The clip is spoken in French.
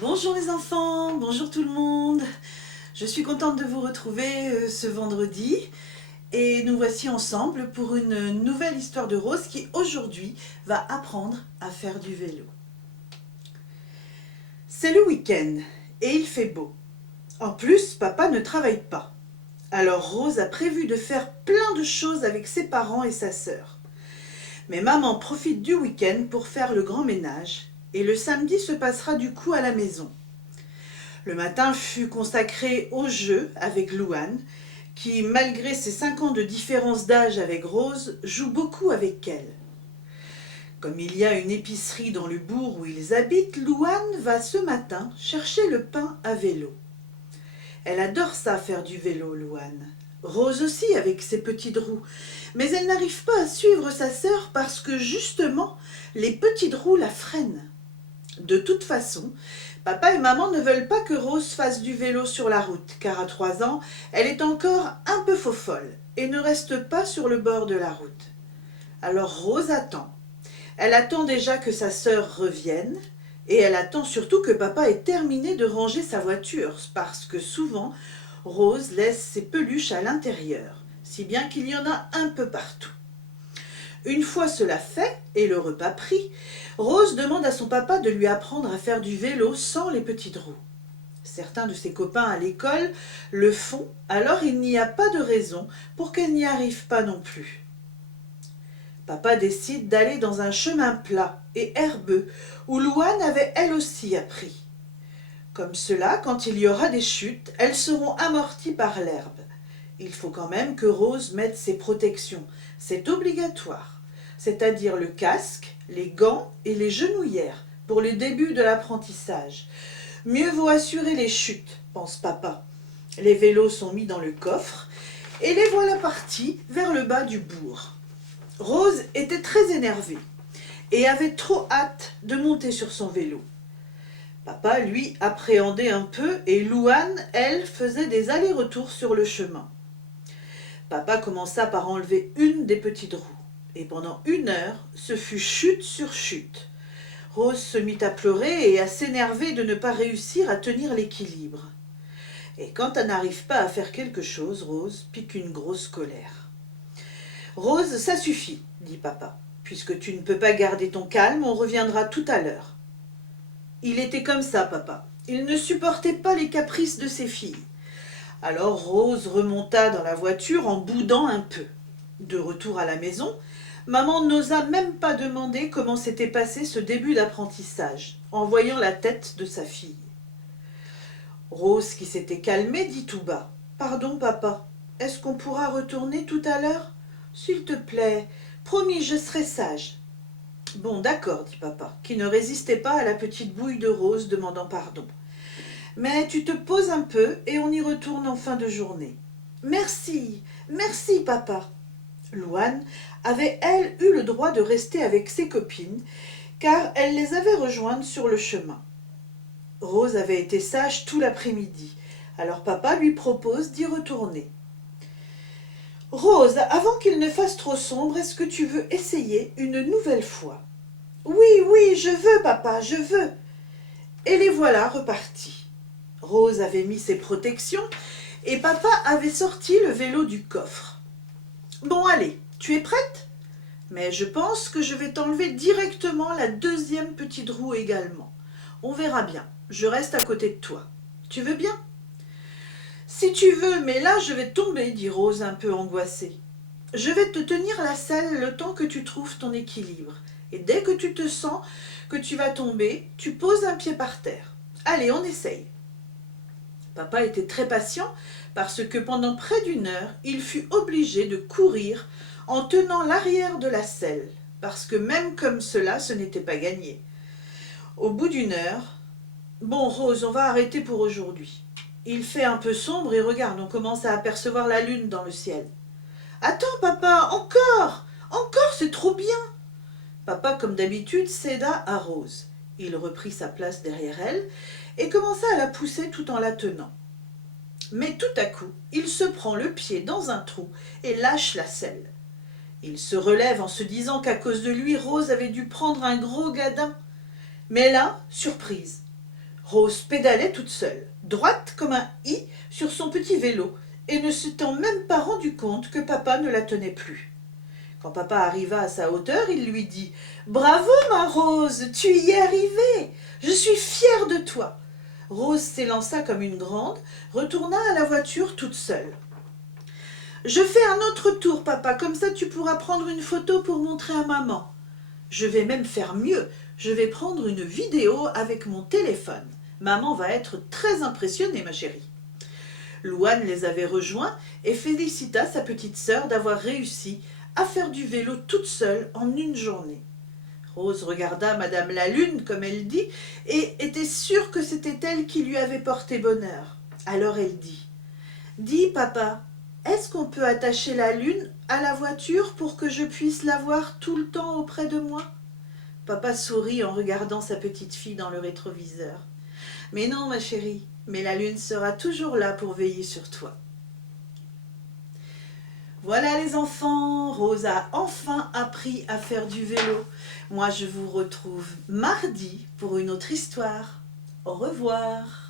Bonjour les enfants, bonjour tout le monde. Je suis contente de vous retrouver ce vendredi et nous voici ensemble pour une nouvelle histoire de Rose qui aujourd'hui va apprendre à faire du vélo. C'est le week-end et il fait beau. En plus, papa ne travaille pas. Alors Rose a prévu de faire plein de choses avec ses parents et sa sœur. Mais maman profite du week-end pour faire le grand ménage et le samedi se passera du coup à la maison. Le matin fut consacré au jeu avec Louane, qui, malgré ses 5 ans de différence d'âge avec Rose, joue beaucoup avec elle. Comme il y a une épicerie dans le bourg où ils habitent, Louane va ce matin chercher le pain à vélo. Elle adore ça, faire du vélo, Louane. Rose aussi, avec ses petites roues. Mais elle n'arrive pas à suivre sa sœur parce que, justement, les petites roues la freinent. De toute façon, papa et maman ne veulent pas que Rose fasse du vélo sur la route, car à 3 ans, elle est encore un peu faux-folle et ne reste pas sur le bord de la route. Alors Rose attend. Elle attend déjà que sa sœur revienne et elle attend surtout que papa ait terminé de ranger sa voiture, parce que souvent, Rose laisse ses peluches à l'intérieur, si bien qu'il y en a un peu partout. Une fois cela fait, et le repas pris, Rose demande à son papa de lui apprendre à faire du vélo sans les petites roues. Certains de ses copains à l'école le font, alors il n'y a pas de raison pour qu'elle n'y arrive pas non plus. Papa décide d'aller dans un chemin plat et herbeux où Louane avait elle aussi appris. Comme cela, quand il y aura des chutes, elles seront amorties par l'herbe. Il faut quand même que Rose mette ses protections, c'est obligatoire, c'est-à-dire le casque, les gants et les genouillères pour le début de l'apprentissage. Mieux vaut assurer les chutes, pense papa. Les vélos sont mis dans le coffre et les voilà partis vers le bas du bourg. Rose était très énervée et avait trop hâte de monter sur son vélo. Papa, lui, appréhendait un peu et Louane, elle, faisait des allers-retours sur le chemin. Papa commença par enlever une des petites roues. Et pendant 1 heure, ce fut chute sur chute. Rose se mit à pleurer et à s'énerver de ne pas réussir à tenir l'équilibre. Et quand elle n'arrive pas à faire quelque chose, Rose pique une grosse colère. « Rose, ça suffit, dit papa. Puisque tu ne peux pas garder ton calme, on reviendra tout à l'heure. » Il était comme ça, papa. Il ne supportait pas les caprices de ses filles. Alors Rose remonta dans la voiture en boudant un peu. De retour à la maison, maman n'osa même pas demander comment s'était passé ce début d'apprentissage, en voyant la tête de sa fille. Rose, qui s'était calmée, dit tout bas : « Pardon, papa, est-ce qu'on pourra retourner tout à l'heure ? S'il te plaît, promis, je serai sage. » « Bon, d'accord, dit papa, qui ne résistait pas à la petite bouille de Rose demandant pardon. Mais tu te poses un peu et on y retourne en fin de journée. Merci, merci papa. Louane avait, elle, eu le droit de rester avec ses copines, car elle les avait rejointes sur le chemin. Rose avait été sage tout l'après-midi, alors papa lui propose d'y retourner. « Rose, avant qu'il ne fasse trop sombre, est-ce que tu veux essayer une nouvelle fois ?»« Oui, oui, je veux, papa, je veux. » Et les voilà repartis. Rose avait mis ses protections et papa avait sorti le vélo du coffre. « Bon, allez, tu es prête ? Mais je pense que je vais t'enlever directement la deuxième petite roue également. On verra bien, je reste à côté de toi. Tu veux bien ? » « Si tu veux, mais là je vais tomber, dit Rose un peu angoissée. Je vais te tenir la selle le temps que tu trouves ton équilibre. Et dès que tu te sens que tu vas tomber, tu poses un pied par terre. Allez, on essaye. » Papa était très patient parce que pendant près d'1 heure, il fut obligé de courir en tenant l'arrière de la selle, parce que même comme cela, ce n'était pas gagné. Au bout d'1 heure, « Bon, Rose, on va arrêter pour aujourd'hui. Il fait un peu sombre et regarde, on commence à apercevoir la lune dans le ciel. »« Attends, papa, encore, encore, c'est trop bien !» Papa, comme d'habitude, céda à Rose. Il reprit sa place derrière elle et commença à la pousser tout en la tenant. Mais tout à coup, il se prend le pied dans un trou et lâche la selle. Il se relève en se disant qu'à cause de lui, Rose avait dû prendre un gros gadin. Mais là, surprise, Rose pédalait toute seule, droite comme un i sur son petit vélo, et ne s'étant même pas rendu compte que papa ne la tenait plus. Quand papa arriva à sa hauteur, il lui dit « Bravo, ma Rose, tu y es arrivée. Je suis fière de toi. » Rose s'élança comme une grande, retourna à la voiture toute seule. « Je fais un autre tour, papa, comme ça tu pourras prendre une photo pour montrer à maman. Je vais même faire mieux, je vais prendre une vidéo avec mon téléphone. Maman va être très impressionnée, ma chérie. » Louane les avait rejoints et félicita sa petite sœur d'avoir réussi à faire du vélo toute seule en une journée. Rose regarda Madame la Lune, comme elle dit, et était sûre que c'était elle qui lui avait porté bonheur. Alors elle dit « Dis, papa, est-ce qu'on peut attacher la Lune à la voiture pour que je puisse la voir tout le temps auprès de moi ?» Papa sourit en regardant sa petite fille dans le rétroviseur. « Mais non, ma chérie, mais la Lune sera toujours là pour veiller sur toi. » Voilà les enfants, Rose a enfin appris à faire du vélo. Moi, je vous retrouve mardi pour une autre histoire. Au revoir.